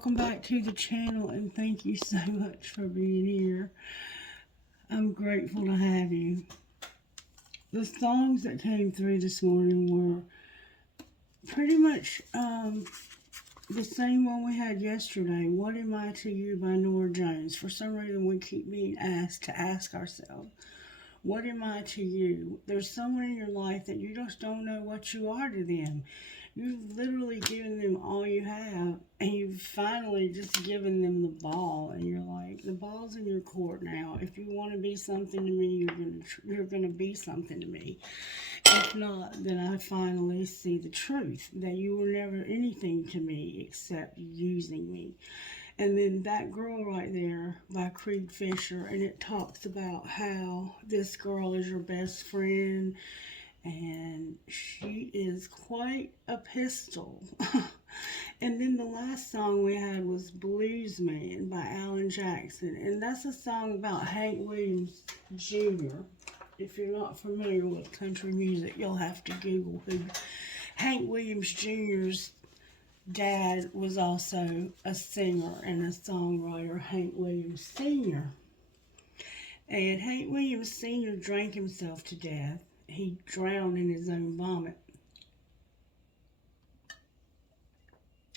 welcome back to the channel, and thank you so much for being here. I'm grateful to have you. The songs that came through this morning were pretty much the same one we had yesterday. What Am I to You by Nora Jones. For some reason we keep being asked to ask ourselves, what am I to you? There's someone in your life that you just don't know what you are to them. You've literally given them all you have, and you've finally just given them the ball, and you're like, the ball's in your court now. If you want to be something to me, you're gonna be something to me. If not, then I finally see the truth that you were never anything to me except using me. And then That Girl right there by Creed Fisher, and it talks about how this girl is your best friend, and she is quite a pistol. And then the last song we had was Blues Man by Alan Jackson, and that's a song about Hank Williams Jr. If you're not familiar with country music, you'll have to Google who Hank Williams Jr.'s dad was. Also a singer and a songwriter, Hank Williams Sr. And Hank Williams Sr. drank himself to death. He drowned in his own vomit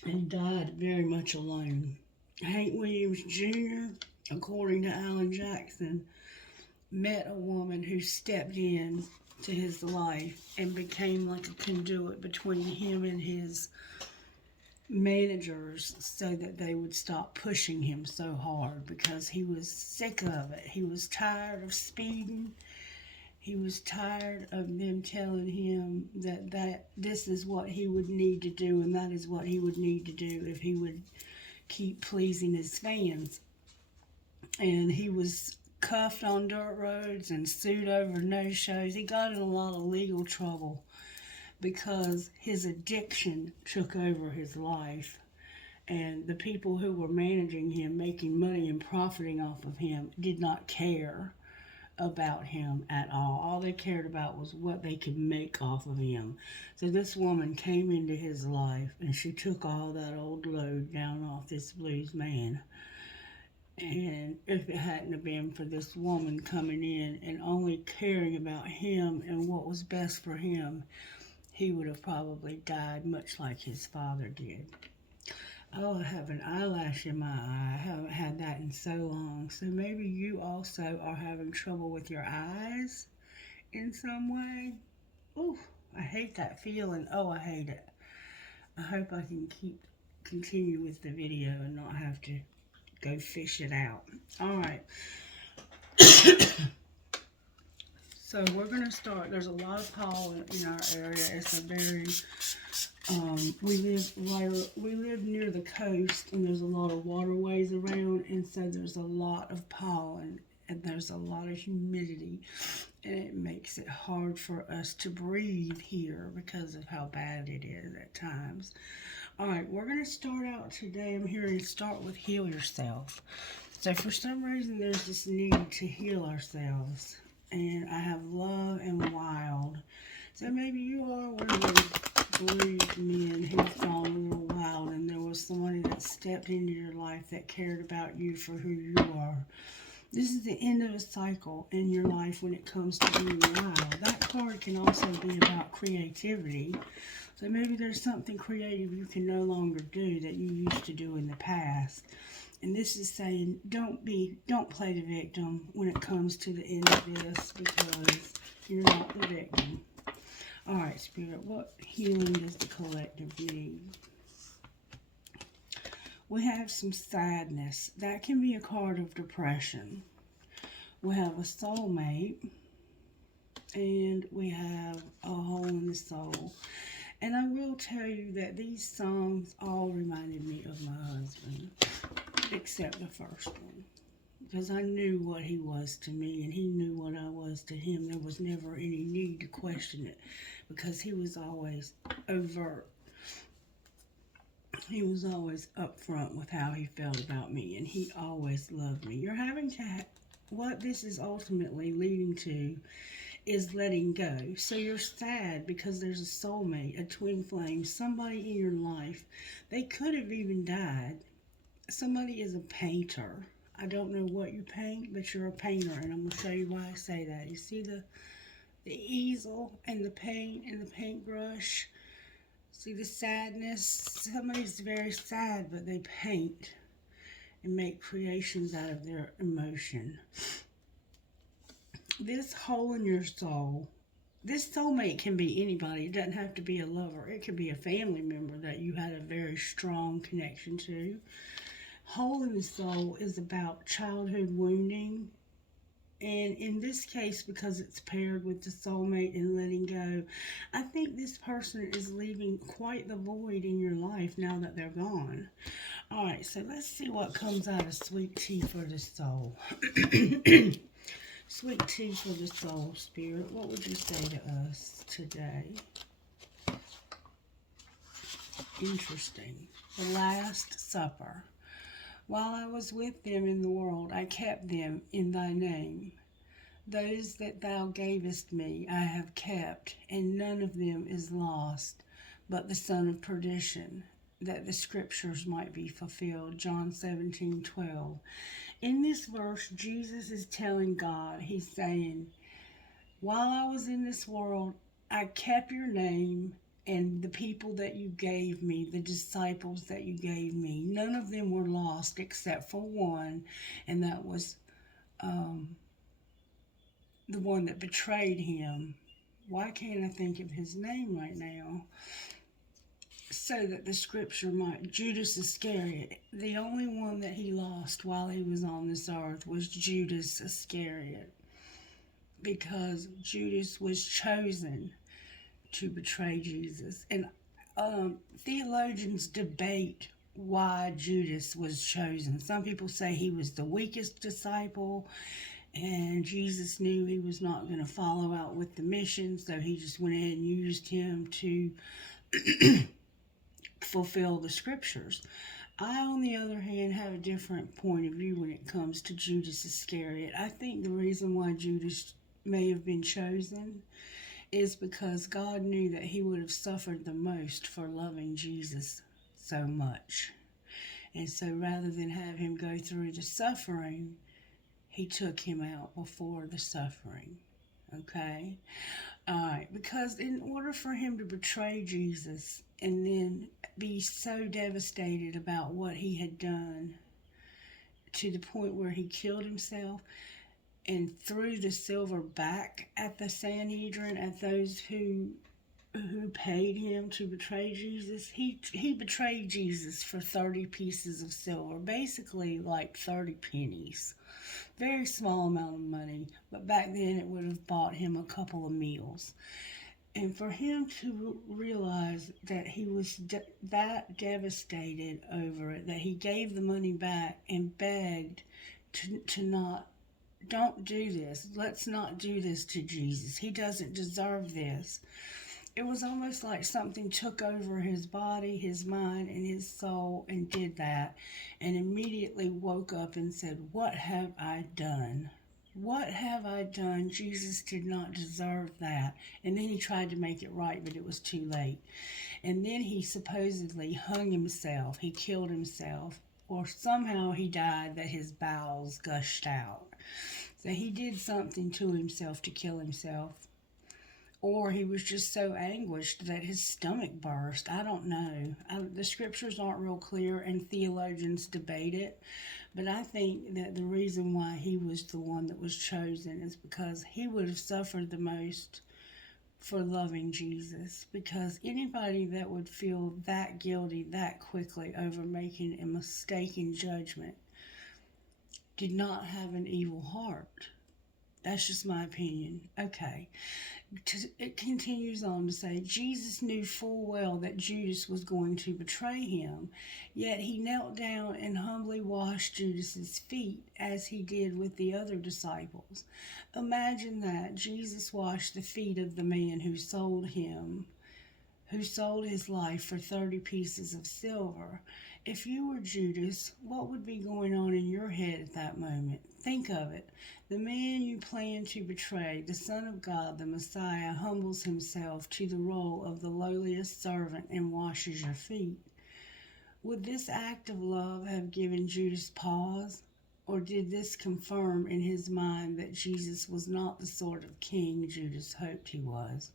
and died very much alone. Hank Williams Jr., according to Alan Jackson, met a woman who stepped in to his life and became like a conduit between him and his managers so that they would stop pushing him so hard, because he was sick of it. He was tired of speeding. He was tired of them telling him that this is what he would need to do, and that is what he would need to do if he would keep pleasing his fans. And he was cuffed on dirt roads and sued over no-shows. He got in a lot of legal trouble because his addiction took over his life, and the people who were managing him, making money and profiting off of him, did not care about him at all. All they cared about was what they could make off of him. So this woman came into his life, and she took all that old load down off this blues man. And if it hadn't have been for this woman coming in and only caring about him and what was best for him, he would have probably died much like his father did. Oh, I have an eyelash in my eye. I haven't had that in so long. So maybe you also are having trouble with your eyes in some way. Ooh, I hate that feeling. Oh, I hate it. I hope I can continue with the video and not have to go fish it out. All right. So we're going to start. There's a lot of pollen in our area. It's a very, we live near the coast, and there's a lot of waterways around, and so there's a lot of pollen, and there's a lot of humidity, and it makes it hard for us to breathe here because of how bad it is at times. All right, we're going to start out today. I'm here to start with heal yourself. So for some reason, there's this need to heal ourselves. And I have love and wild. So maybe you are one of those blues men who's gone a little wild, and there was somebody that stepped into your life that cared about you for who you are. This is the end of a cycle in your life when it comes to being wild. That card can also be about creativity. So maybe there's something creative you can no longer do that you used to do in the past. And this is saying, don't play the victim when it comes to the end of this, because you're not the victim. All right, Spirit, what healing does the collective need? We have some sadness. That can be a card of depression. We have a soulmate, and we have a hole in the soul. And I will tell you that these songs all reminded me of my husband, except the first one, because I knew what he was to me, and he knew what I was to him. There was never any need to question it, because he was always overt. He was always upfront with how he felt about me, and he always loved me. You're having to, what this is ultimately leading to is letting go. So you're sad because there's a soulmate, a twin flame, somebody in your life. They could have even died, Somebody is a painter. I don't know what you paint, but you're a painter, and I'm going to show you why I say that. You see the easel and the paint and the paintbrush? See the sadness? Somebody's very sad, but they paint and make creations out of their emotion. This hole in your soul, this soulmate can be anybody. It doesn't have to be a lover. It could be a family member that you had a very strong connection to. Hole in the soul is about childhood wounding. And in this case, because it's paired with the soulmate and letting go, I think this person is leaving quite the void in your life now that they're gone. All right, so let's see what comes out of sweet tea for the soul. Sweet tea for the soul, Spirit. What would you say to us today? Interesting. The Last Supper. While I was with them in the world, I kept them in thy name. Those that thou gavest me I have kept, and none of them is lost, but the son of perdition, that the scriptures might be fulfilled. John 17:12. In this verse, Jesus is telling God, he's saying, while I was in this world, I kept your name and the people that you gave me, the disciples that you gave me. None of them were lost except for one, and that was the one that betrayed him. Why can't I think of his name right now? So that the scripture might, Judas Iscariot, the only one that he lost while he was on this earth was Judas Iscariot, because Judas was chosen to betray Jesus. And theologians debate why Judas was chosen. Some people say he was the weakest disciple, and Jesus knew he was not going to follow out with the mission, so he just went ahead and used him to fulfill the scriptures. I, on the other hand, have a different point of view when it comes to Judas Iscariot. I think the reason why Judas may have been chosen is because God knew that he would have suffered the most for loving Jesus so much. And so rather than have him go through the suffering, he took him out before the suffering. Okay? Alright, because in order for him to betray Jesus and then be so devastated about what he had done to the point where he killed himself and threw the silver back at the Sanhedrin, at those who paid him to betray Jesus, he betrayed Jesus for 30 pieces of silver, basically like 30 pennies. Very small amount of money, but back then it would have bought him a couple of meals. And for him to realize that he was that devastated over it, that he gave the money back and begged to not, don't do this. Let's not do this to Jesus. He doesn't deserve this. It was almost like something took over his body, his mind, and his soul and did that, and immediately woke up and said, what have I done? What have I done? Jesus did not deserve that. And then he tried to make it right, but it was too late. And then he supposedly hung himself. He killed himself. Or somehow he died that his bowels gushed out. So he did something to himself to kill himself. Or he was just so anguished that his stomach burst. I don't know. The scriptures aren't real clear, and theologians debate it. But I think that the reason why he was the one that was chosen is because he would have suffered the most for loving Jesus. Because anybody that would feel that guilty that quickly over making a mistaken judgment did not have an evil heart. That's just my opinion. Okay. It continues on to say, Jesus knew full well that Judas was going to betray him, yet he knelt down and humbly washed Judas's feet, as he did with the other disciples. Imagine that. Jesus washed the feet of the man who sold him, who sold his life for 30 pieces of silver. If you were Judas, what would be going on in your head at that moment? Think of it. The man you plan to betray, the Son of God, the Messiah, humbles himself to the role of the lowliest servant and washes your feet. Would this act of love have given Judas pause? Or did this confirm in his mind that Jesus was not the sort of king Judas hoped he was?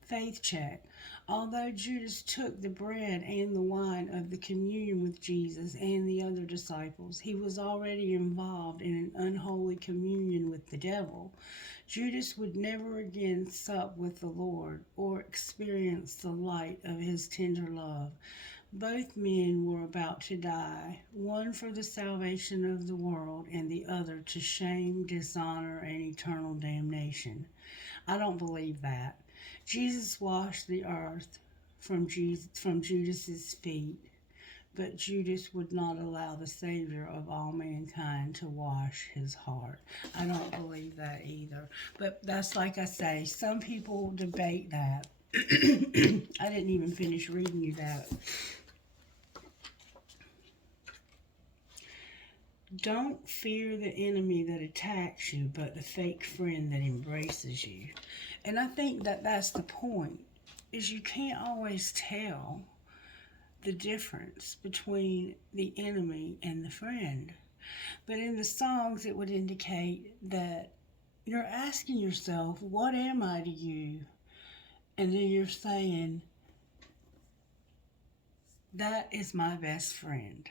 Faith check. Although Judas took the bread and the wine of the communion with Jesus and the other disciples, he was already involved in an unholy communion with the devil. Judas would never again sup with the Lord or experience the light of his tender love. Both men were about to die, one for the salvation of the world and the other to shame, dishonor, and eternal damnation. I don't believe that. Jesus washed the earth from Judas's feet, but Judas would not allow the Savior of all mankind to wash his heart. I don't believe that either. But that's like I say, some people debate that. I didn't even finish reading you that. Don't fear the enemy that attacks you, but the fake friend that embraces you. And I think that that's the point, is you can't always tell the difference between the enemy and the friend. But in the songs, it would indicate that you're asking yourself, what am I to you? And then you're saying, that is my best friend.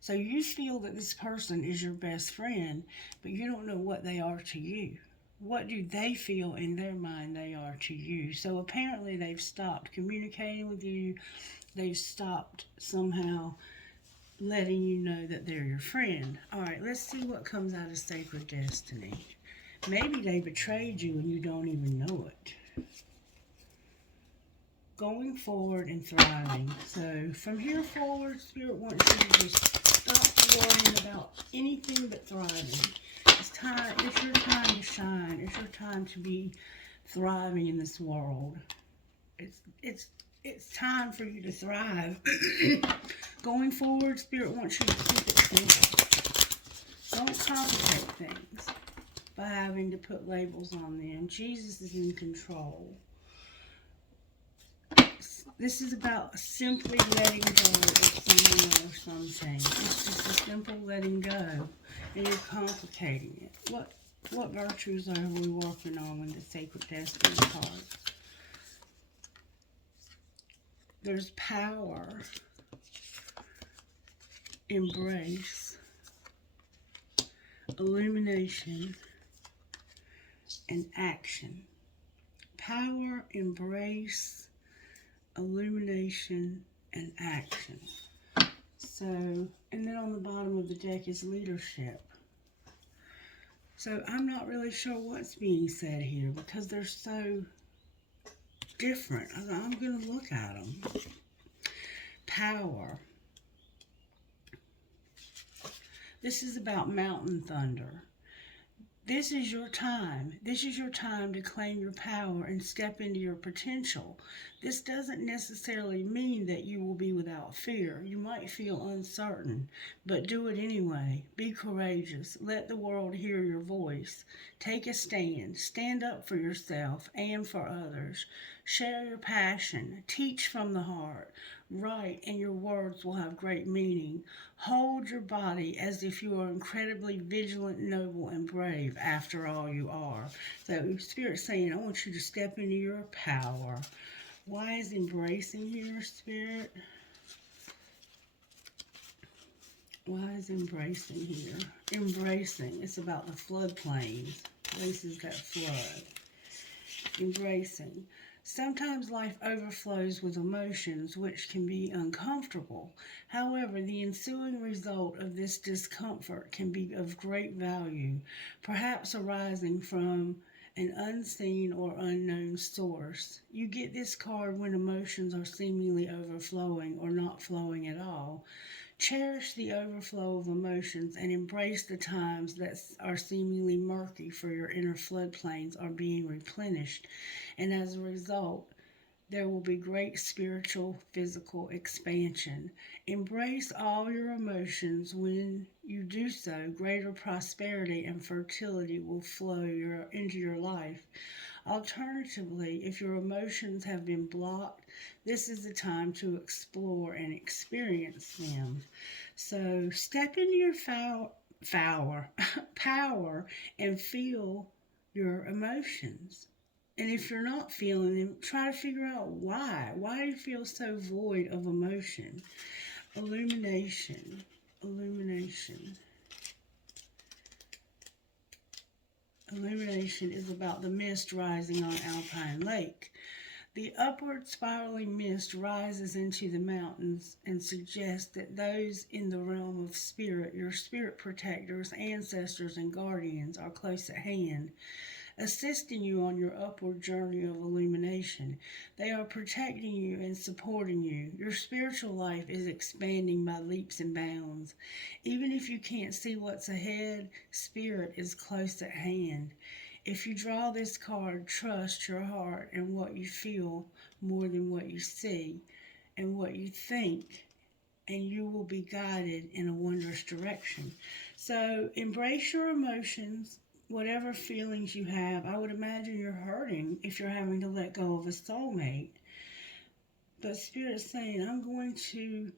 So you feel that this person is your best friend, but you don't know what they are to you. What do they feel in their mind they are to you? So apparently they've stopped communicating with you. They've stopped somehow letting you know that they're your friend. All right, let's see what comes out of Sacred Destiny. Maybe they betrayed you and you don't even know it. Going forward and thriving. So from here forward, Spirit wants you to just stop worrying about anything but thriving. It's your time to shine. It's your time to be thriving in this world. It's time for you to thrive. Going forward, Spirit wants you to keep it simple. Don't complicate things by having to put labels on them. Jesus is in control. This is about simply letting go of someone or something. It's just a simple letting go, and you're complicating it. What virtues are we working on with the Sacred Destiny card? There's power, embrace, illumination, and action. Power, embrace, illumination, and action. So, and then on the bottom of the deck is leadership. So I'm not really sure what's being said here because they're so different. I'm going to look at them. Power. This is about mountain thunder. This is your time. This is your time to claim your power and step into your potential. This doesn't necessarily mean that you will be without fear. You might feel uncertain, but do it anyway. Be courageous. Let the world hear your voice. Take a stand. Stand up for yourself and for others. Share your passion. Teach from the heart. Write, and your words will have great meaning. Hold your body as if you are incredibly vigilant, noble, and brave. After all, you are. So, Spirit's saying, I want you to step into your power. Why is embracing here, Spirit? Why is embracing here? Embracing. It's about the floodplains, places that flood. Embracing. Sometimes life overflows with emotions which can be uncomfortable. However, the ensuing result of this discomfort can be of great value, perhaps arising from an unseen or unknown source. You get this card when emotions are seemingly overflowing or not flowing at all. Cherish the overflow of emotions and embrace the times that are seemingly murky, for your inner floodplains are being replenished, and as a result, There will be great spiritual, physical expansion. Embrace all your emotions. When you do so, greater prosperity and fertility will flow into your life. Alternatively, if your emotions have been blocked, this is the time to explore and experience them. So step into your power and feel your emotions. And if you're not feeling them, try to figure out why. Why do you feel so void of emotion? Illumination. Illumination. Illumination is about the mist rising on Alpine Lake. The upward spiraling mist rises into the mountains and suggests that those in the realm of spirit, your spirit protectors, ancestors, and guardians, are close at hand, assisting you on your upward journey of illumination. They are protecting you and supporting you. Your spiritual life is expanding by leaps and bounds. Even if you can't see what's ahead, spirit is close at hand. If you draw this card, trust your heart and what you feel more than what you see and what you think, and you will be guided in a wondrous direction. So embrace your emotions, whatever feelings you have. I would imagine you're hurting if you're having to let go of a soulmate. But Spirit's saying, I'm going to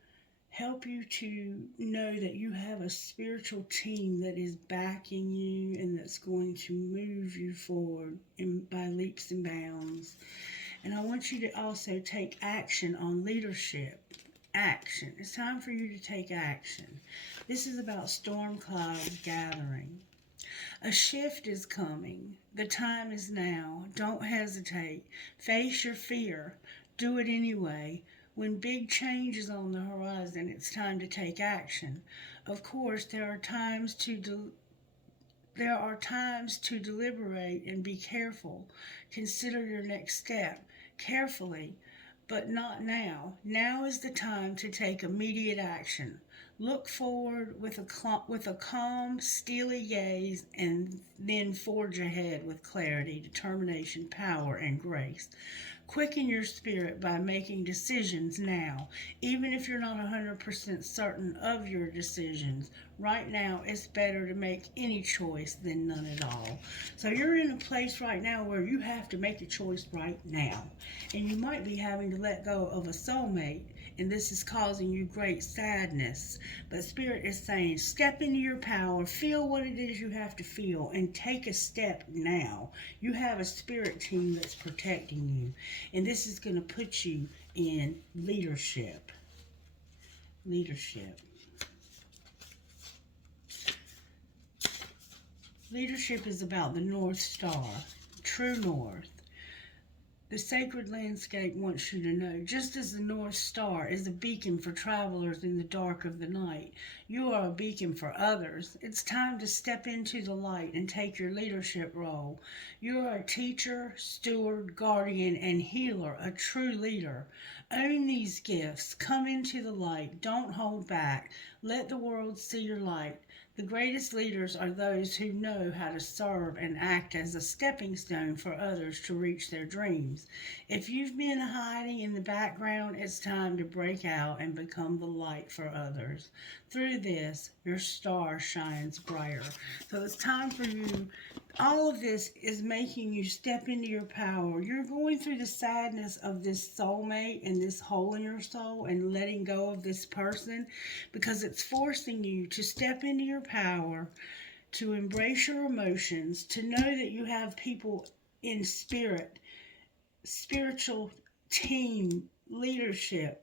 help you to know that you have a spiritual team that is backing you and that's going to move you forward by leaps and bounds. And I want you to also take action on leadership. Action. It's time for you to take action. This is about storm clouds gathering. A shift is coming. The time is now. Don't hesitate. Face your fear. Do it anyway. When big change is on the horizon, it's time to take action. Of course, there are times to deliberate and be careful. Consider your next step carefully, but not now. Now is the time to take immediate action. Look forward with a calm, steely gaze, and then forge ahead with clarity, determination, power, and grace. Quicken your spirit by making decisions now, even if you're not 100% certain of your decisions. Right now, it's better to make any choice than none at all. So you're in a place right now where you have to make a choice right now. And you might be having to let go of a soulmate, and this is causing you great sadness. But Spirit is saying, step into your power, feel what it is you have to feel, and take a step now. You have a spirit team that's protecting you, and this is going to put you in leadership. Leadership. Leadership is about the North Star, true north. The sacred landscape wants you to know, just as the North Star is a beacon for travelers in the dark of the night, you are a beacon for others. It's time to step into the light and take your leadership role. You are a teacher, steward, guardian, and healer, a true leader. Own these gifts. Come into the light. Don't hold back. Let the world see your light. The greatest leaders are those who know how to serve and act as a stepping stone for others to reach their dreams. If you've been hiding in the background, it's time to break out and become the light for others. Through this, your star shines brighter. So it's time for you. All of this is making you step into your power. You're going through the sadness of this soulmate and this hole in your soul and letting go of this person because it's forcing you to step into your power, to embrace your emotions, to know that you have people in spirit, spiritual team leadership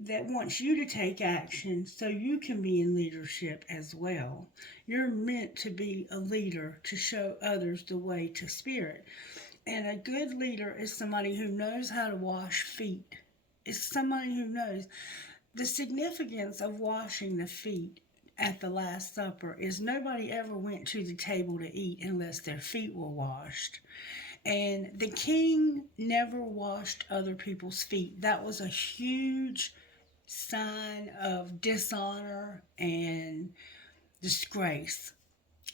that wants you to take action so you can be in leadership as well. You're meant to be a leader to show others the way to spirit. And a good leader is somebody who knows how to wash feet. It's somebody who knows the significance of washing the feet at the Last Supper is nobody ever went to the table to eat unless their feet were washed. And the king never washed other people's feet. That was a huge sign of dishonor and disgrace.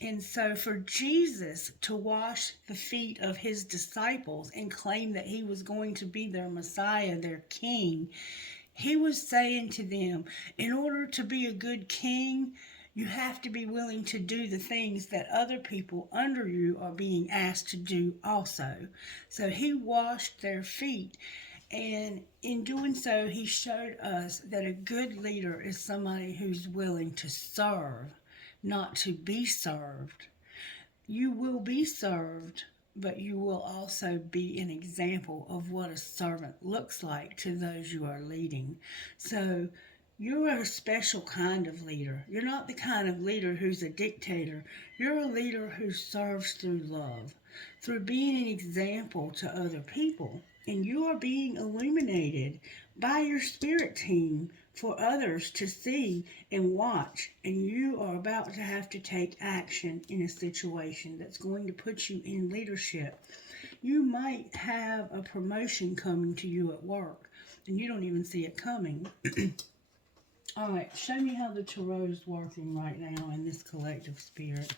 And so for Jesus to wash the feet of his disciples and claim that he was going to be their Messiah, their king, he was saying to them, in order to be a good king, you have to be willing to do the things that other people under you are being asked to do also. So he washed their feet. And in doing so, he showed us that a good leader is somebody who's willing to serve, not to be served. You will be served, but you will also be an example of what a servant looks like to those you are leading. So you're a special kind of leader. You're not the kind of leader who's a dictator. You're a leader who serves through love, through being an example to other people. And you are being illuminated by your spirit team for others to see and watch. And you are about to have to take action in a situation that's going to put you in leadership. You might have a promotion coming to you at work, and you don't even see it coming. All right, show me how the tarot is working right now in this collective spirit.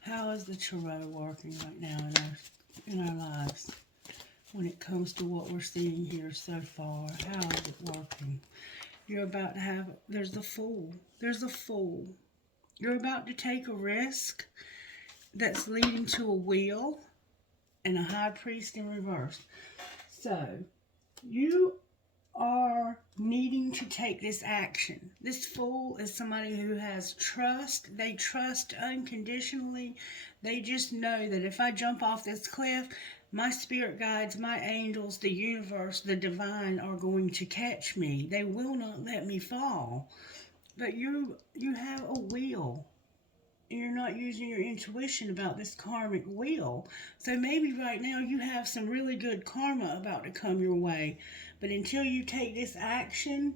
How is the tarot working right now in our lives when it comes to what we're seeing here so far? How is it working? You're about to have, there's the Fool. There's a Fool. You're about to take a risk that's leading to a wheel and a High Priest in reverse. So, you are needing to take this action. This Fool is somebody who has trust. They trust unconditionally. They just know that if I jump off this cliff, my spirit guides, my angels, the universe, the divine are going to catch me. They will not let me fall. But you have a wheel. You're not using your intuition about this karmic wheel. So maybe right now you have some really good karma about to come your way. But until you take this action,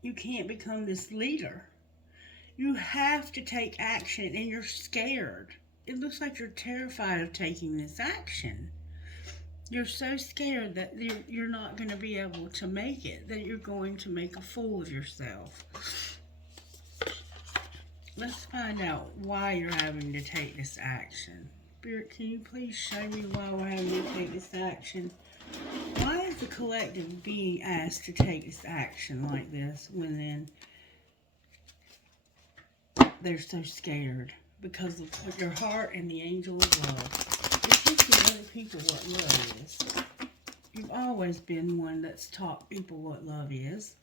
you can't become this leader. You have to take action, and you're scared. It looks like you're terrified of taking this action. You're so scared that you're not going to be able to make it, that you're going to make a fool of yourself. Let's find out why you're having to take this action. Spirit, can you please show me why we're having to take this action? Why is the collective being asked to take this action like this when then they're so scared? Because of your heart and the angel of love. It's teaching other people what love is. You've always been one that's taught people what love is.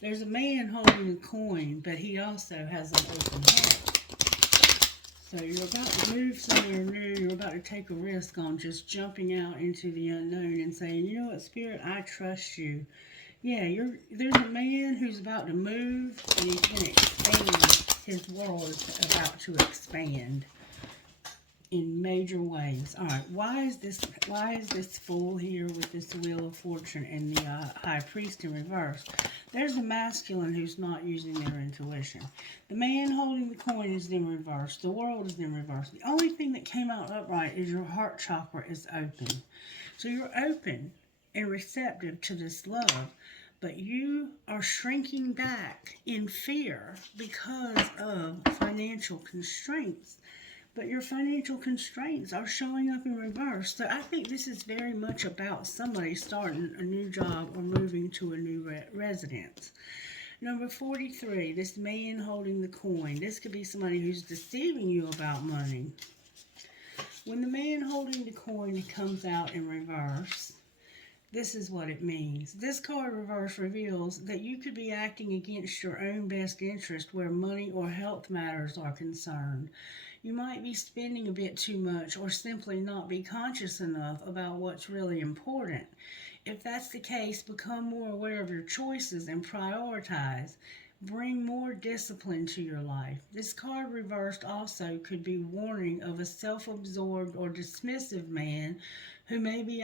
There's a man holding a coin, but he also has an open heart. So you're about to move somewhere new. You're about to take a risk on just jumping out into the unknown and saying, you know what, Spirit, I trust you. Yeah, there's a man who's about to move, and he's going to expand. His world is about to expand in major ways. All right, why is this Fool here with this Wheel of Fortune and the High Priest in reverse? There's a masculine who's not using their intuition. The man holding the coin is in reverse. The world is in reverse. The only thing that came out upright is your heart chakra is open. So you're open and receptive to this love, but you are shrinking back in fear because of financial constraints. But your financial constraints are showing up in reverse. So I think this is very much about somebody starting a new job or moving to a new residence. Number 43, this man holding the coin. This could be somebody who's deceiving you about money. When the man holding the coin comes out in reverse, this is what it means. This card reverse reveals that you could be acting against your own best interest where money or health matters are concerned. You might be spending a bit too much or simply not be conscious enough about what's really important. If that's the case, become more aware of your choices and prioritize. Bring more discipline to your life. This card reversed also could be warning of a self-absorbed or dismissive man who may be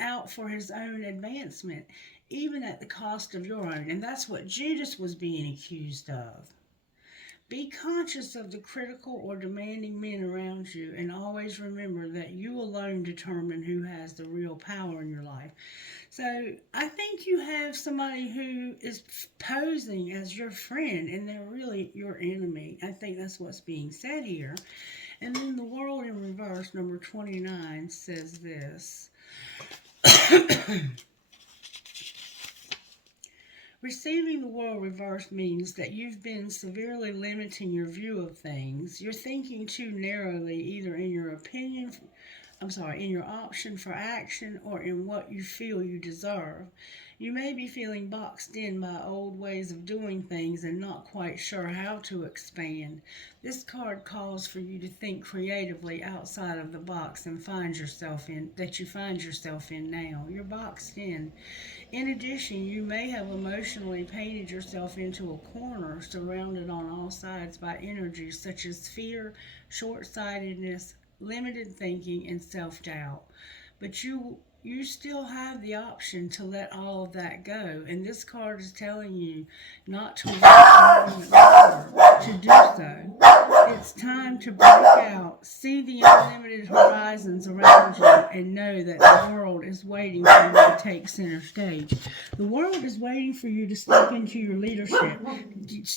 out for his own advancement, even at the cost of your own. And that's what Judas was being accused of. Be conscious of the critical or demanding men around you, and always remember that you alone determine who has the real power in your life. So I think you have somebody who is posing as your friend and they're really your enemy. I think that's what's being said here. And then the world in reverse, number 29, says this. Receiving the world reversed means that you've been severely limiting your view of things. You're thinking too narrowly, either in your opinion, in your option for action or in what you feel you deserve. You may be feeling boxed in by old ways of doing things and not quite sure how to expand. This card calls for you to think creatively outside of the box and you find yourself in now. You're boxed in. In addition, you may have emotionally painted yourself into a corner surrounded on all sides by energies such as fear, short-sightedness, limited thinking, and self-doubt. But you still have the option to let all of that go. And this card is telling you not to wait a moment longer to do so. It's time to break out, see the unlimited horizons around you, and know that the world is waiting for you to take center stage. The world is waiting for you to step into your leadership.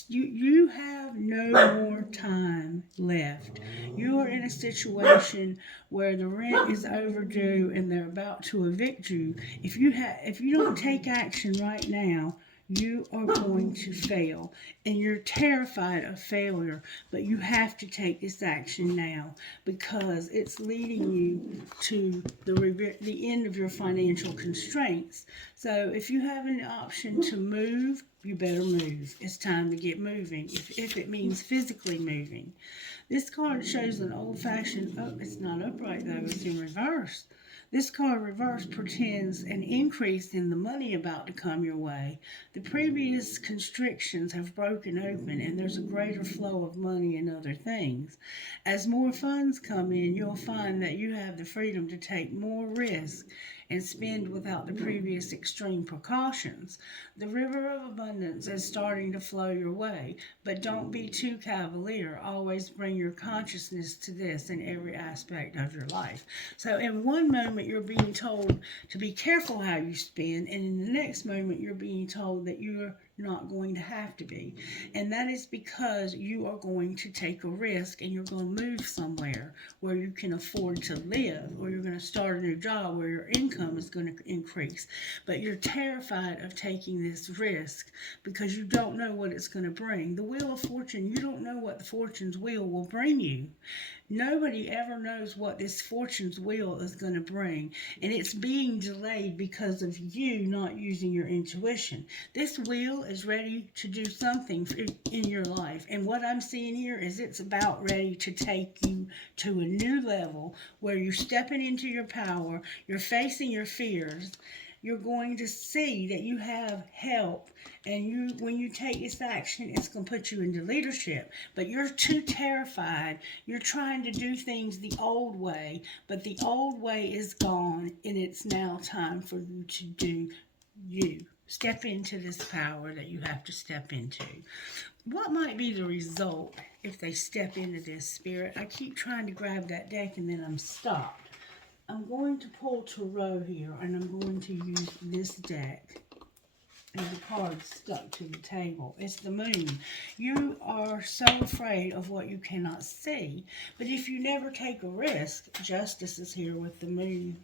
You have no more time left. You are in a situation where the rent is overdue and they're about to evict you. If you don't take action right now, you are going to fail, and you're terrified of failure, but you have to take this action now because it's leading you to the end of your financial constraints. So if you have an option to move, you better move. It's time to get moving, if it means physically moving. This card shows an old-fashioned, it's not upright though, it's in reverse. This card reverse portends an increase in the money about to come your way. The previous constrictions have broken open and there's a greater flow of money and other things. As more funds come in, you'll find that you have the freedom to take more risk and spend without the previous extreme precautions. The river of abundance is starting to flow your way, but don't be too cavalier. Always bring your consciousness to this in every aspect of your life. So in one moment you're being told to be careful how you spend, and in the next moment you're being told that you're not going to have to be. And that is because you are going to take a risk and you're going to move somewhere where you can afford to live, or you're going to start a new job where your income is going to increase. But you're terrified of taking this risk because you don't know what it's going to bring. The Wheel of Fortune, you don't know what the fortune's wheel will bring you. Nobody ever knows what this fortune's wheel is going to bring, and it's being delayed because of you not using your intuition. This wheel is ready to do something in your life, and what I'm seeing here is it's about ready to take you to a new level where you're stepping into your power, you're facing your fears. You're going to see that you have help, and when you take this action, it's going to put you into leadership. But you're too terrified. You're trying to do things the old way, but the old way is gone, and it's now time for you to do you. Step into this power that you have to step into. What might be the result if they step into this, Spirit? I keep trying to grab that deck, and then I'm stopped. I'm going to pull Tarot here, and I'm going to use this deck. And the card's stuck to the table. It's the Moon. You are so afraid of what you cannot see. But if you never take a risk, Justice is here with the Moon.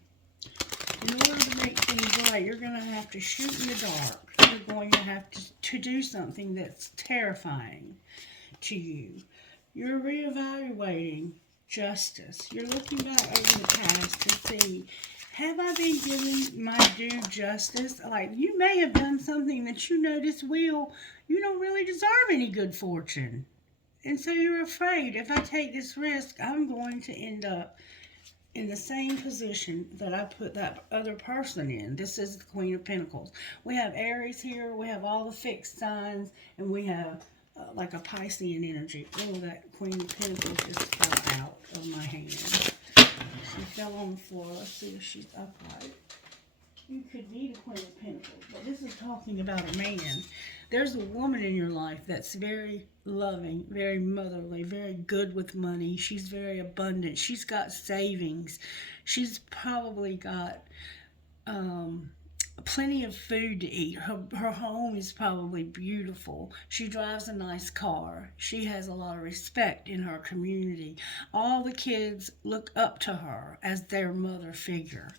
In order to make things right, you're going to have to shoot in the dark. You're going to have to do something that's terrifying to you. You're reevaluating. Justice. You're looking back over the past to see, have I been giving my due justice? Like, you may have done something that you know this wheel, you don't really deserve any good fortune. And so you're afraid, if I take this risk, I'm going to end up in the same position that I put that other person in. This is the Queen of Pentacles. We have Aries here, we have all the fixed signs, and we have like a Piscean energy. Oh, that Queen of Pentacles just fell out of my hand. She fell on the floor. Let's see if she's upright. You could be the Queen of Pentacles, but this is talking about a man. There's a woman in your life that's very loving, very motherly, very good with money. She's very abundant. She's got savings. She's probably got plenty of food to eat. Her home is probably beautiful. She drives a nice car. She has a lot of respect in her community. All the kids look up to her as their mother figure.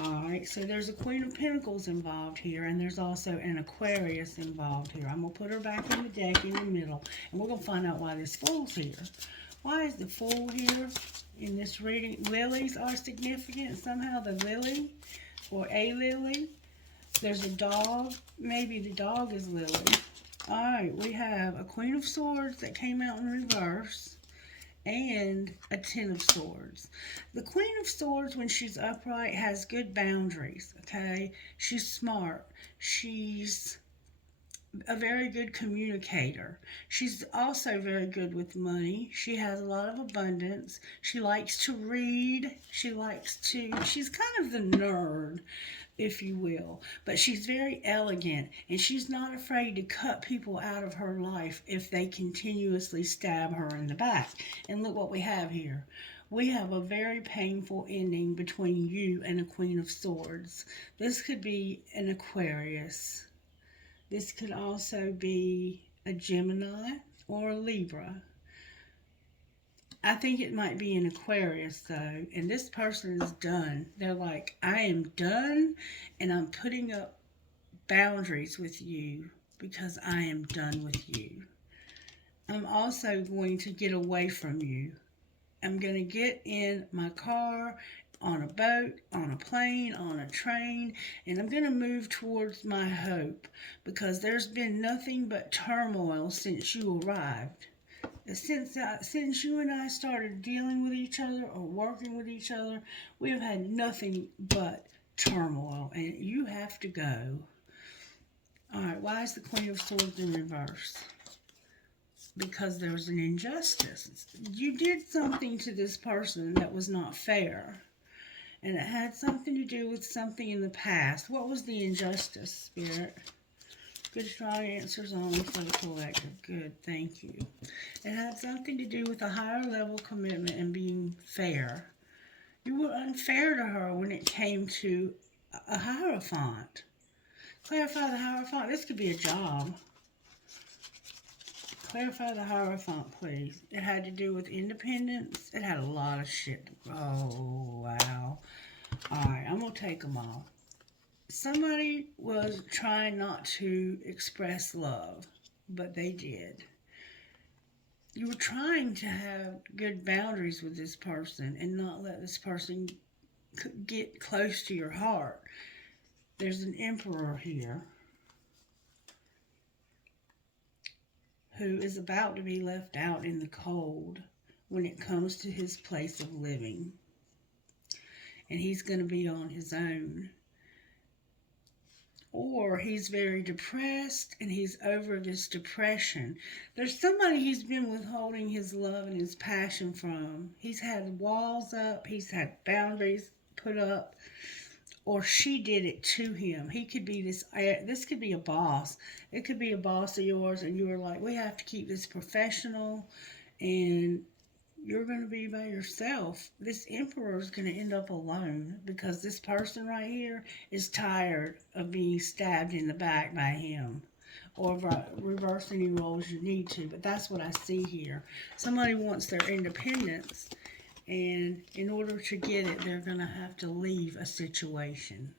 Alright, so there's a Queen of Pentacles involved here, and there's also an Aquarius involved here. I'm going to put her back in the deck in the middle, and we're going to find out why this Fool's here. Why is the Fool here in this reading? Lilies are significant. Somehow the lily, or a lily. There's a dog. Maybe the dog is Lily. Alright, we have a Queen of Swords that came out in reverse, and a Ten of Swords. The Queen of Swords, when she's upright, has good boundaries, okay? She's smart. She's a very good communicator. She's also very good with money. She has a lot of abundance. She likes to read. She's kind of the nerd, if you will, but she's very elegant, and she's not afraid to cut people out of her life if they continuously stab her in the back. And look what we have here. We have a very painful ending between you and a Queen of Swords. This could be an Aquarius. This could also be a Gemini or a Libra. I think it might be an Aquarius, though, and this person is done. They're like, I am done, and I'm putting up boundaries with you because I am done with you. I'm also going to get away from you. I'm going to get in my car, on a boat, on a plane, on a train, and I'm going to move towards my hope because there's been nothing but turmoil since you arrived. Since you and I started dealing with each other or working with each other, we have had nothing but turmoil, and you have to go. Alright, why is the Queen of Swords in reverse? Because there was an injustice. You did something to this person that was not fair, and it had something to do with something in the past. What was the injustice, Spirit? Good, strong answers only for the collective. Good, thank you. It had something to do with a higher level commitment and being fair. You were unfair to her when it came to a Hierophant. Clarify the Hierophant. This could be a job. Clarify the Hierophant, please. It had to do with independence. It had a lot of shit. Oh, wow. Alright, I'm going to take them all. Somebody was trying not to express love, but they did. You were trying to have good boundaries with this person and not let this person get close to your heart. There's an Emperor here who is about to be left out in the cold when it comes to his place of living. And he's going to be on his own. Or he's very depressed and he's over this depression. There's somebody he's been withholding his love and his passion from. He's had walls up, he's had boundaries put up, or she did it to him. He could be this could be a boss. It could be a boss of yours, and you were like, we have to keep this professional, and you're going to be by yourself. This Emperor is going to end up alone because this person right here is tired of being stabbed in the back by him. Or reverse any roles you need to. But that's what I see here. Somebody wants their independence, and in order to get it, they're going to have to leave a situation.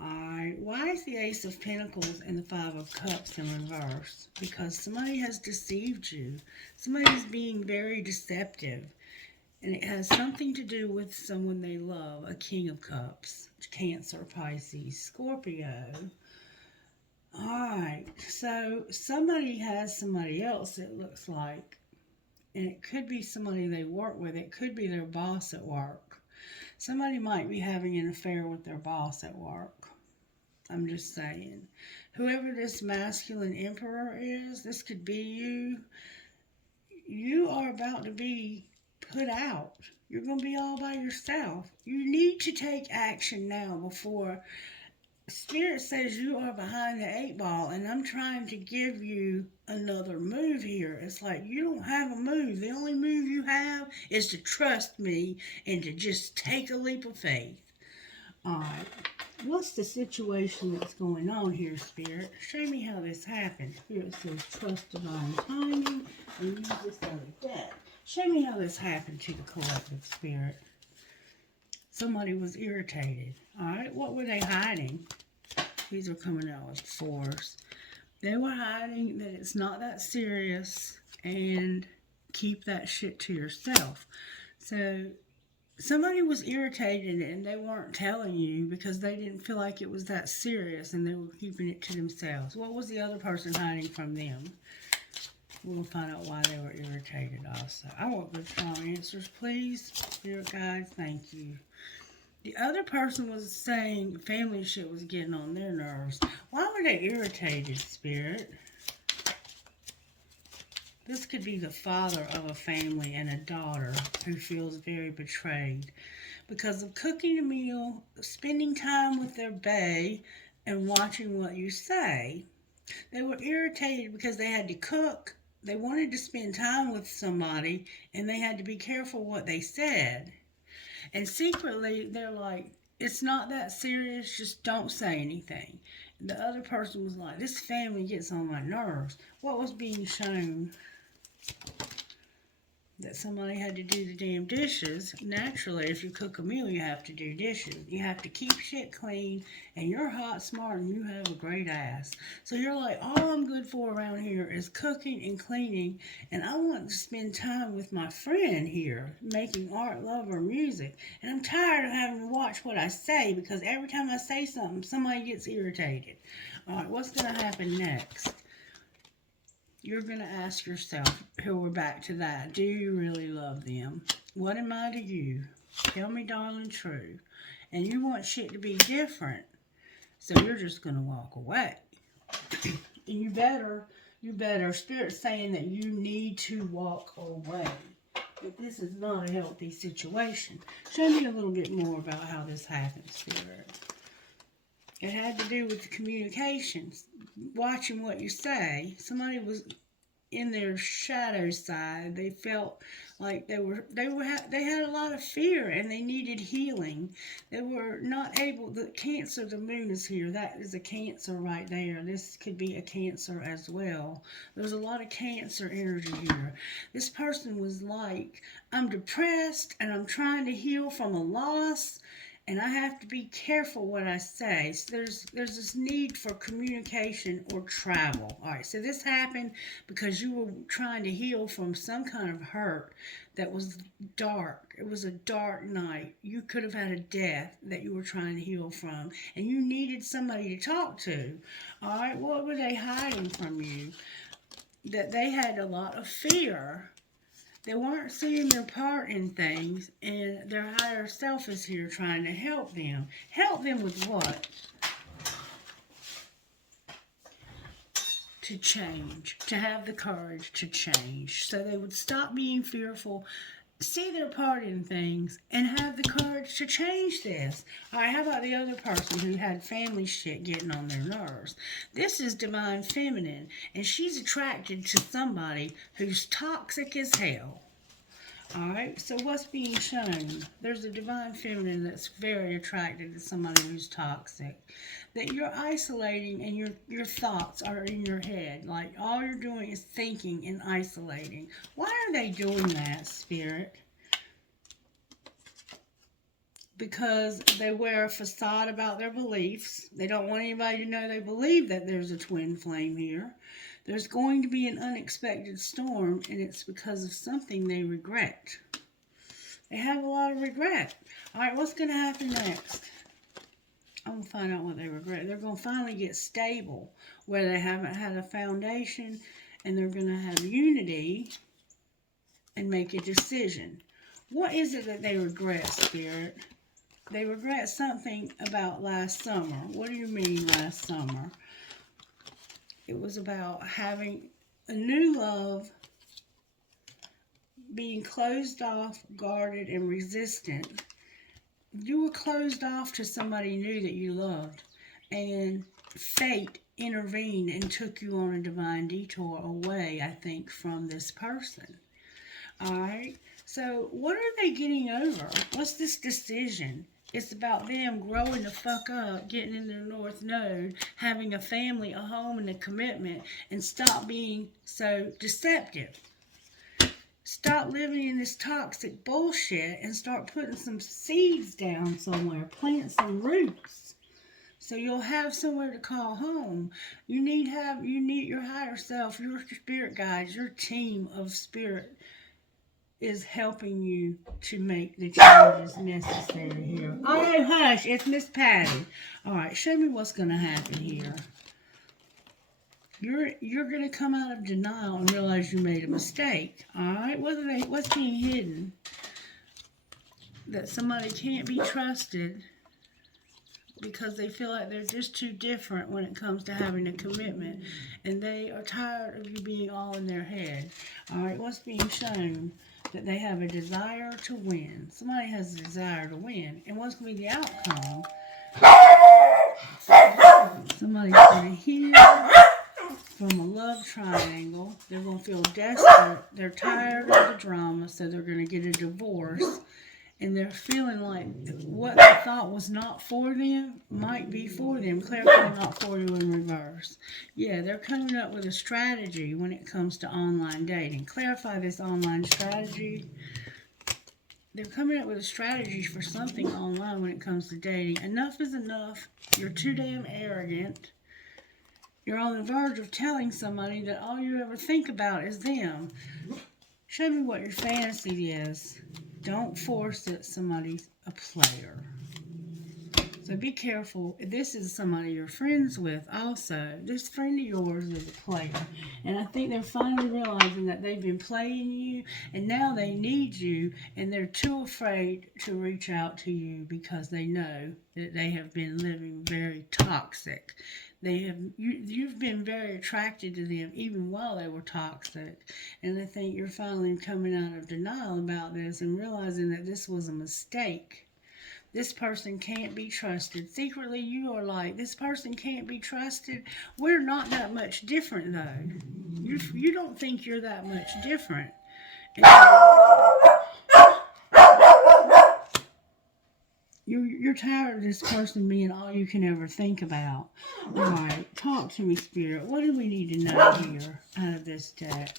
Alright, why is the Ace of Pentacles and the Five of Cups in reverse? Because somebody has deceived you. Somebody's being very deceptive. And it has something to do with someone they love. A King of Cups. Cancer, Pisces, Scorpio. Alright, so somebody has somebody else, it looks like. And it could be somebody they work with. It could be their boss at work. Somebody might be having an affair with their boss at work. I'm just saying. Whoever this masculine Emperor is, this could be you. You are about to be put out. You're going to be all by yourself. You need to take action now before Spirit says you are behind the 8 ball, and I'm trying to give you another move here. It's like you don't have a move. The only move you have is to trust me and to just take a leap of faith. Alright, what's the situation that's going on here, Spirit? Show me how this happened. Here it says trust divine timing and use this other deck. Show me how this happened to the collective, Spirit. Somebody was irritated. Alright, what were they hiding? These are coming out with 4s. They were hiding that it's not that serious and keep that shit to yourself. So somebody was irritated and they weren't telling you because they didn't feel like it was that serious and they were keeping it to themselves. What was the other person hiding from them? We'll find out why they were irritated also. I want good strong answers, please. Spirit guides, thank you. The other person was saying family shit was getting on their nerves. Why were they irritated, Spirit? This could be the father of a family and a daughter who feels very betrayed because of cooking a meal, spending time with their bae, and watching what you say. They were irritated because they had to cook, they wanted to spend time with somebody, and they had to be careful what they said. And secretly, they're like, it's not that serious, just don't say anything. The other person was like, this family gets on my nerves. What was being shown? That somebody had to do the damn dishes. Naturally, if you cook a meal, you have to do dishes. You have to keep shit clean, and you're hot, smart, and you have a great ass. So you're like, all I'm good for around here is cooking and cleaning, and I want to spend time with my friend here, making art, love, or music. And I'm tired of having to watch what I say, because every time I say something, somebody gets irritated. Alright, what's going to happen next? You're going to ask yourself, here we're back to that, do you really love them? What am I to you? Tell me, darling, true. And you want shit to be different, so you're just going to walk away. And you better, Spirit's saying that you need to walk away. But this is not a healthy situation. Show me a little bit more about how this happened, Spirit. It had to do with the communications, watching what you say. Somebody was in their shadow side. They felt like they had a lot of fear and they needed healing. They were not able. The Cancer, the moon is here. That is a Cancer right there. This could be a Cancer as well. There's a lot of Cancer energy here. This person was like, I'm depressed and I'm trying to heal from a loss. And I have to be careful what I say. So there's this need for communication or travel. All right, so this happened because you were trying to heal from some kind of hurt that was dark. It was a dark night. You could have had a death that you were trying to heal from, and you needed somebody to talk to. All right, what were they hiding from you? That they had a lot of fear. They weren't seeing their part in things, and their higher self is here trying to help them. Help them with what? To change. To have the courage to change. So they would stop being fearful, see their part in things, and have the courage to change this. All right, how about the other person who had family shit getting on their nerves? This is divine feminine, and she's attracted to somebody who's toxic as hell. All right, so what's being shown? There's a divine feminine that's very attracted to somebody who's toxic. That you're isolating and your thoughts are in your head. Like all you're doing is thinking and isolating. Why are they doing that, Spirit? Because they wear a facade about their beliefs. They don't want anybody to know they believe that there's a twin flame here. There's going to be an unexpected storm, and it's because of something they regret. They have a lot of regret. All right, what's going to happen next? I'm going to find out what they regret. They're going to finally get stable, where they haven't had a foundation, and they're going to have unity and make a decision. What is it that they regret, Spirit? They regret something about last summer. What do you mean last summer? It was about having a new love, being closed off, guarded, and resistant. You were closed off to somebody new that you loved, and fate intervened and took you on a divine detour away, I think, from this person. All right. So, what are they getting over? What's this decision? It's about them growing the fuck up, getting in their North Node, having a family, a home, and a commitment, and stop being so deceptive. Stop living in this toxic bullshit and start putting some seeds down somewhere. Plant some roots so you'll have somewhere to call home. You need your higher self, your spirit guides, your team of spirit is helping you to make the changes necessary here. Oh, hush, it's Miss Patty. All right, show me what's going to happen here. You're going to come out of denial and realize you made a mistake. All right, what's being hidden? That somebody can't be trusted because they feel like they're just too different when it comes to having a commitment, and they are tired of you being all in their head. All right, what's being shown? That they have a desire to win. Somebody has a desire to win. And what's going to be the outcome? Somebody's going to heal from a love triangle. They're going to feel desperate. They're tired of the drama, so they're going to get a divorce. And they're feeling like what they thought was not for them might be for them. Clarify not for you in reverse. Yeah, they're coming up with a strategy when it comes to online dating. Clarify this online strategy. They're coming up with a strategy for something online when it comes to dating. Enough is enough. You're too damn arrogant. You're on the verge of telling somebody that all you ever think about is them. Show me what your fantasy is. Don't force it. Somebody's a player. So be careful. This is somebody you're friends with also. This friend of yours is a player. And I think they're finally realizing that they've been playing you and now they need you and they're too afraid to reach out to you because they know that they have been living very toxic. You've been very attracted to them even while they were toxic. And I think you're finally coming out of denial about this and realizing that this was a mistake. This person can't be trusted. Secretly, you are like, this person can't be trusted. We're not that much different, though. You don't think you're that much different. And you're tired of this person being all you can ever think about. All right, talk to me, Spirit. What do we need to know here out of this deck?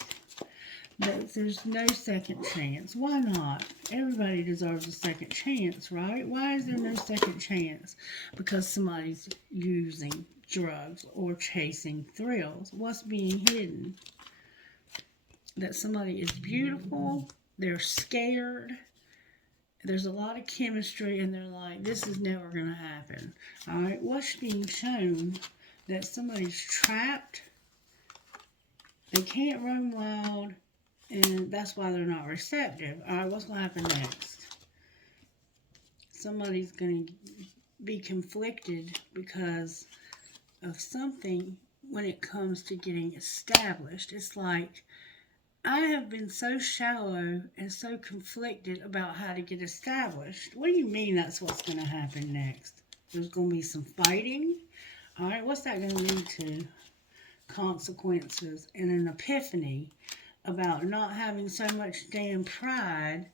That there's no second chance. Why not? Everybody deserves a second chance, right? Why is there no second chance? Because somebody's using drugs or chasing thrills. What's being hidden? That somebody is beautiful, they're scared, there's a lot of chemistry, and they're like, this is never going to happen. All right, what's being shown? That somebody's trapped, they can't run wild, and that's why they're not receptive. All right, what's going to happen next? Somebody's going to be conflicted because of something when it comes to getting established. It's like, I have been so shallow and so conflicted about how to get established. What do you mean that's what's going to happen next? There's going to be some fighting. All right, what's that going to lead to? Consequences and an epiphany about not having so much damn pride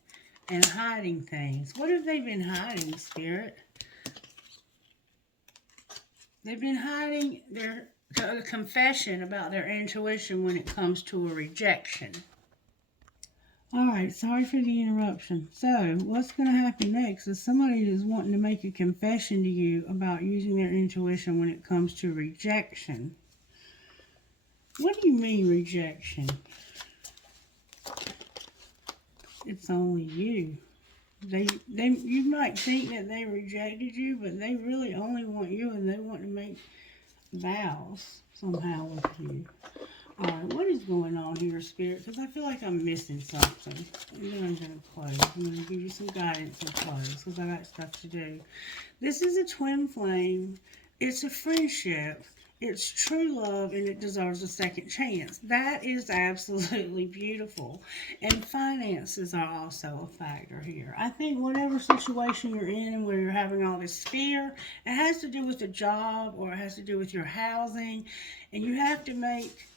and hiding things. What have they been hiding, Spirit? They've been hiding their confession about their intuition when it comes to a rejection. Alright, sorry for the interruption. So, what's going to happen next is somebody is wanting to make a confession to you about using their intuition when it comes to rejection. What do you mean rejection? It's only you. You might think that they rejected you, but they really only want you, and they want to make vows somehow with you. Alright, what is going on here, Spirit? Because I feel like I'm missing something. And then I'm going to close. I'm going to give you some guidance and close because I got stuff to do. This is a twin flame. It's a friendship. It's true love and it deserves a second chance. That is absolutely beautiful. And finances are also a factor here. I think whatever situation you're in where you're having all this fear, it has to do with a job or it has to do with your housing, and you have to make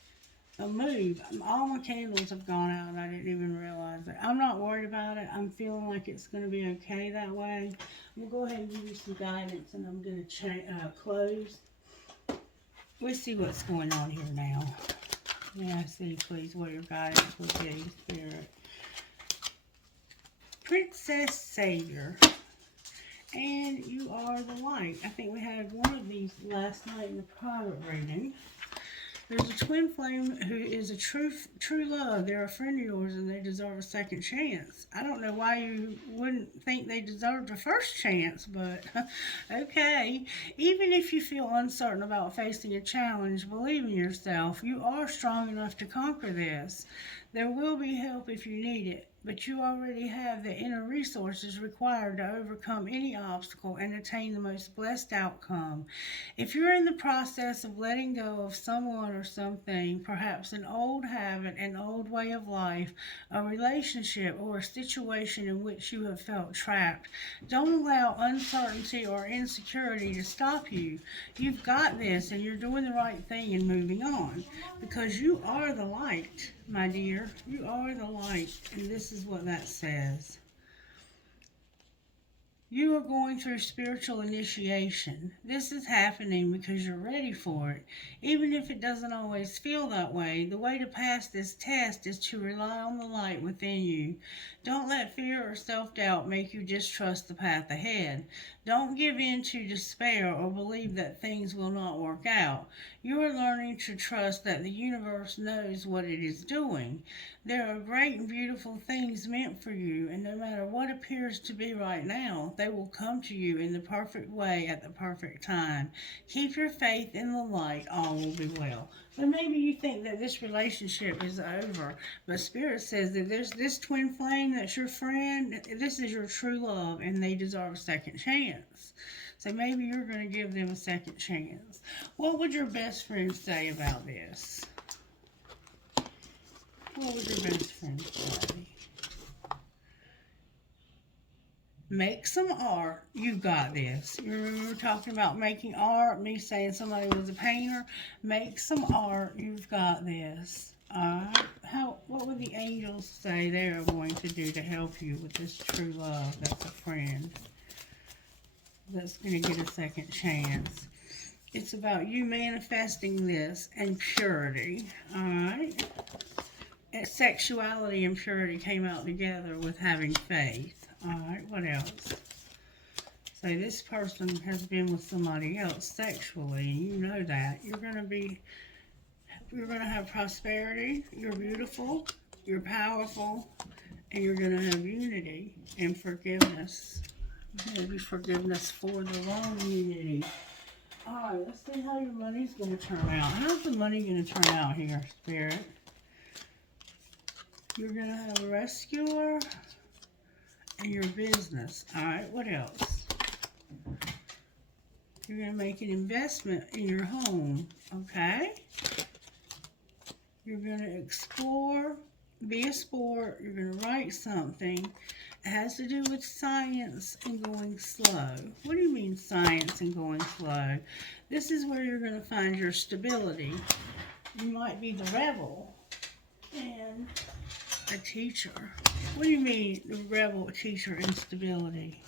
a move. All my candles have gone out and I didn't even realize it. I'm not worried about it. I'm feeling like it's going to be okay that way. I'm going to go ahead and give you some guidance and I'm going to close. Let's see what's going on here now. May I see, please, what your guidance would be, Spirit. Princess Savior. And you are the light. I think we had one of these last night in the private reading. There's a twin flame who is a true love. They're a friend of yours and they deserve a second chance. I don't know why you wouldn't think they deserved a first chance, but okay. Even if you feel uncertain about facing a challenge, believe in yourself. You are strong enough to conquer this. There will be help if you need it, but you already have the inner resources required to overcome any obstacle and attain the most blessed outcome. If you're in the process of letting go of someone or something, perhaps an old habit, an old way of life, a relationship, or a situation in which you have felt trapped, don't allow uncertainty or insecurity to stop you. You've got this and you're doing the right thing and moving on because you are the light, my dear. You are the light, and this is what that says. You are going through spiritual initiation. This is happening because you're ready for it. Even if it doesn't always feel that way, the way to pass this test is to rely on the light within you. Don't let fear or self-doubt make you distrust the path ahead. Don't give in to despair or believe that things will not work out. You are learning to trust that the universe knows what it is doing. There are great and beautiful things meant for you, and no matter what appears to be right now, they will come to you in the perfect way at the perfect time. Keep your faith in the light, all will be well. So maybe you think that this relationship is over, but Spirit says that there's this twin flame that's your friend, this is your true love, and they deserve a second chance. So maybe you're going to give them a second chance. What would your best friend say about this? What would your best friend say? Make some art. You got this. You remember talking about making art, me saying somebody was a painter? Make some art. You've got this. What would the angels say they are going to do to help you with this true love that's a friend? That's going to get a second chance. It's about you manifesting this and purity. Alright? And sexuality and purity came out together with having faith. Alright, what else? So this person has been with somebody else sexually, and you know that. You're going to have prosperity, you're beautiful, you're powerful, and you're going to have unity and forgiveness. Maybe forgiveness for the wrong unity. Alright, let's see how your money's going to turn out. How's the money going to turn out here, Spirit? You're going to have a rescuer and your business. Alright, what else? You're going to make an investment in your home. Okay? You're going to explore, be a sport. You're going to write something. It has to do with science and going slow. What do you mean science and going slow? This is where you're going to find your stability. You might be the rebel and a teacher. What do you mean the rebel, teacher, and stability?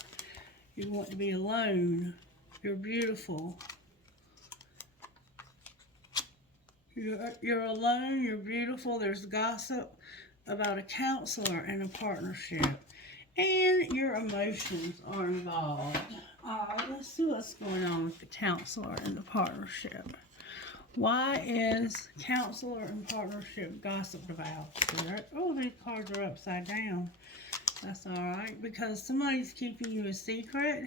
You want to be alone. You're beautiful. You're alone. You're beautiful. There's gossip about a counselor and a partnership. And your emotions are involved. Alright, let's see what's going on with the counselor and the partnership. Why is counselor and partnership gossiped about? Oh, these cards are upside down. That's alright, because somebody's keeping you a secret,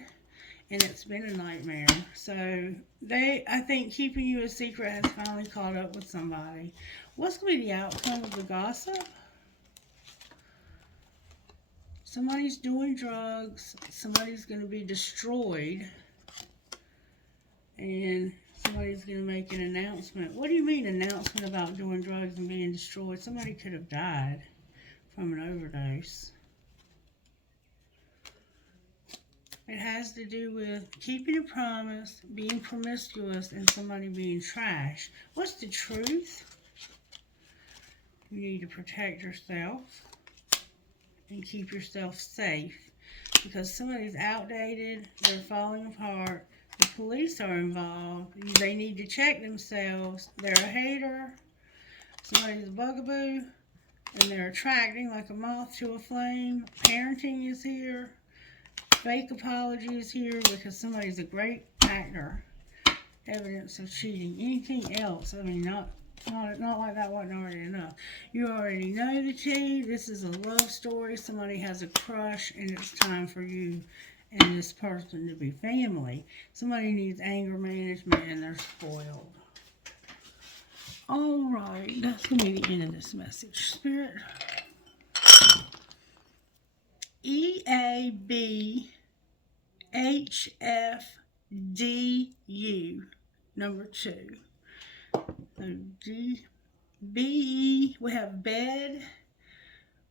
and it's been a nightmare. So, I think keeping you a secret has finally caught up with somebody. What's going to be the outcome of the gossip? Somebody's doing drugs, somebody's going to be destroyed, and Somebody's going to make an announcement. What do you mean announcement about doing drugs and being destroyed? Somebody could have died from an overdose. It has to do with keeping a promise, being promiscuous, and somebody being trash. What's the truth? You need to protect yourself and keep yourself safe. Because somebody's outdated, they're falling apart, the police are involved, they need to check themselves, they're a hater, somebody's a bugaboo, and they're attracting like a moth to a flame. Parenting is here. Fake apology is here because somebody's a great actor. Evidence of cheating. Anything else? I mean, not like that wasn't already enough. You already know the tea. This is a love story. Somebody has a crush, and it's time for you and this person to be family. Somebody needs anger management, and they're spoiled. All right, that's going to be the end of this message. Spirit. EABHFDU, number 2. So B, we have bed,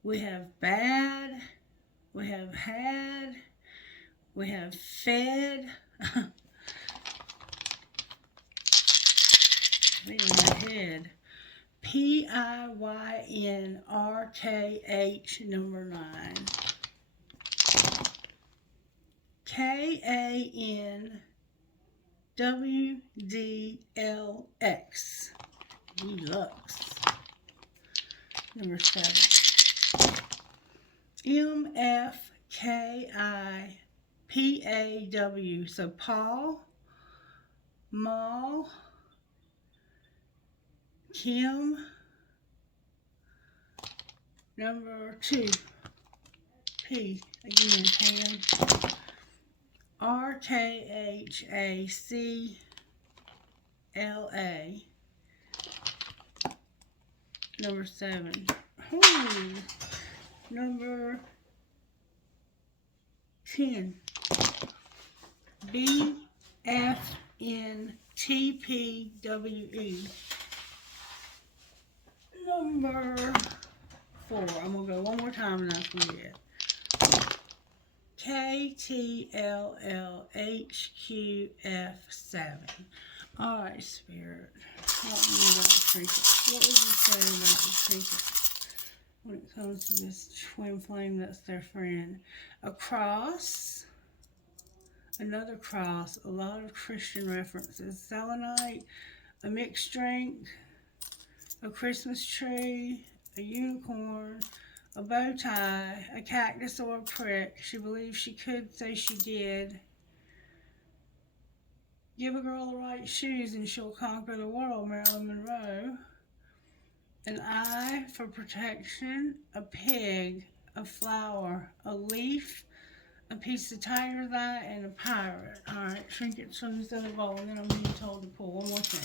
we have bad, we have had, we have fed. I think we have head. PIYNRKH, number 9. KANWDLX, deluxe, number 7. MFKIPAW, so Paul, Maul, Kim, number 2. P, again, Pam. RKHACLA, number 7. Ooh, number 10. BFNTPWE, number 4. I'm going to go one more time and that's going to be it. KTLLHQF7. Alright, Spirit. Help me about the trinket. What would you say about the trinket when it comes to this twin flame that's their friend? A cross. Another cross. A lot of Christian references. Selenite. A mixed drink. A Christmas tree. A unicorn. A bow tie, a cactus or a prick. She believes she could, say she did. Give a girl the right shoes and she'll conquer the world, Marilyn Monroe. An eye for protection, a pig, a flower, a leaf, a piece of tiger's eye, and a pirate. Alright, trinkets from this other bowl, and then I'm being told to pull one more thing.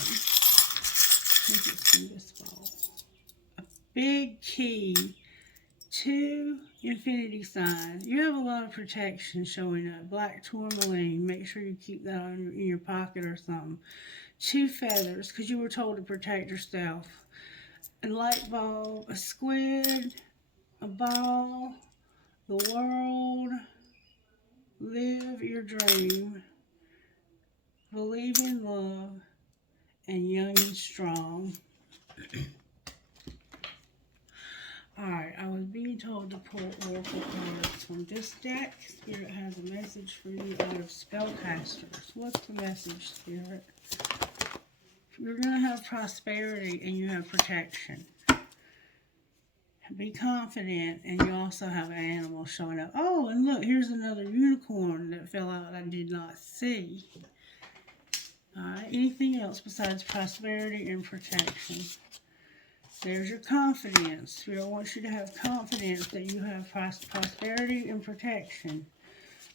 Trinkets from this bowl. A big key. 2 infinity signs. You have a lot of protection showing up. Black tourmaline. Make sure you keep that in your pocket or something. 2 feathers, because you were told to protect yourself. A light bulb. A squid. A ball. The world. Live your dream. Believe in love. And young and strong. Alright, I was being told to pull oracle cards from this deck. Spirit has a message for you out of spellcasters. What's the message, Spirit? You're going to have prosperity and you have protection. Be confident, and you also have an animal showing up. Oh, and look, here's another unicorn that fell out I did not see. Alright, anything else besides prosperity and protection? There's your confidence. Spirit wants you to have confidence that you have prosperity and protection.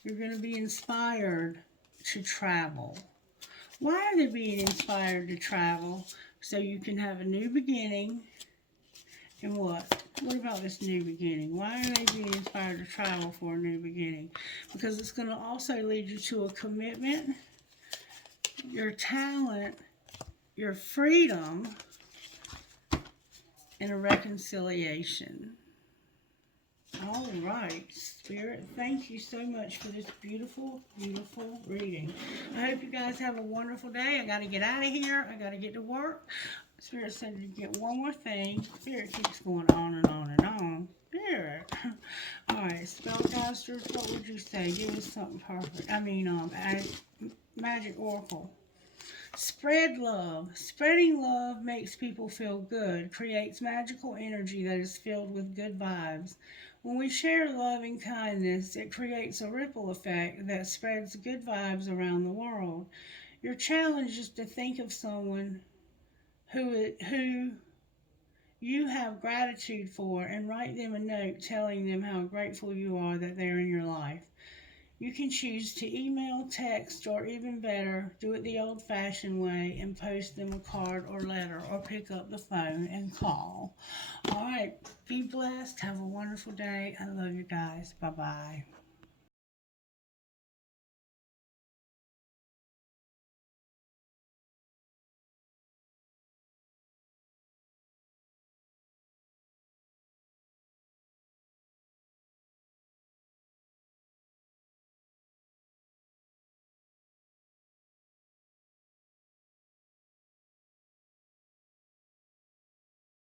You're going to be inspired to travel. Why are they being inspired to travel? So you can have a new beginning. And what? What about this new beginning? Why are they being inspired to travel for a new beginning? Because it's going to also lead you to a commitment. Your talent your freedom and a reconciliation. All right, Spirit, thank you so much for this beautiful, beautiful reading. I hope you guys have a wonderful day. I got to get out of here. I got to get to work. Spirit said to get one more thing. Spirit keeps going on and on and on. Spirit. All right, spellcasters, what would you say? Give us something perfect. Magic Oracle. Spread love. Spreading love makes people feel good, creates magical energy that is filled with good vibes. When we share love and kindness, it creates a ripple effect that spreads good vibes around the world. Your challenge is to think of someone who you have gratitude for and write them a note telling them how grateful you are that they're in your life. You can choose to email, text, or even better, do it the old-fashioned way and post them a card or letter or pick up the phone and call. All right, be blessed. Have a wonderful day. I love you guys. Bye-bye.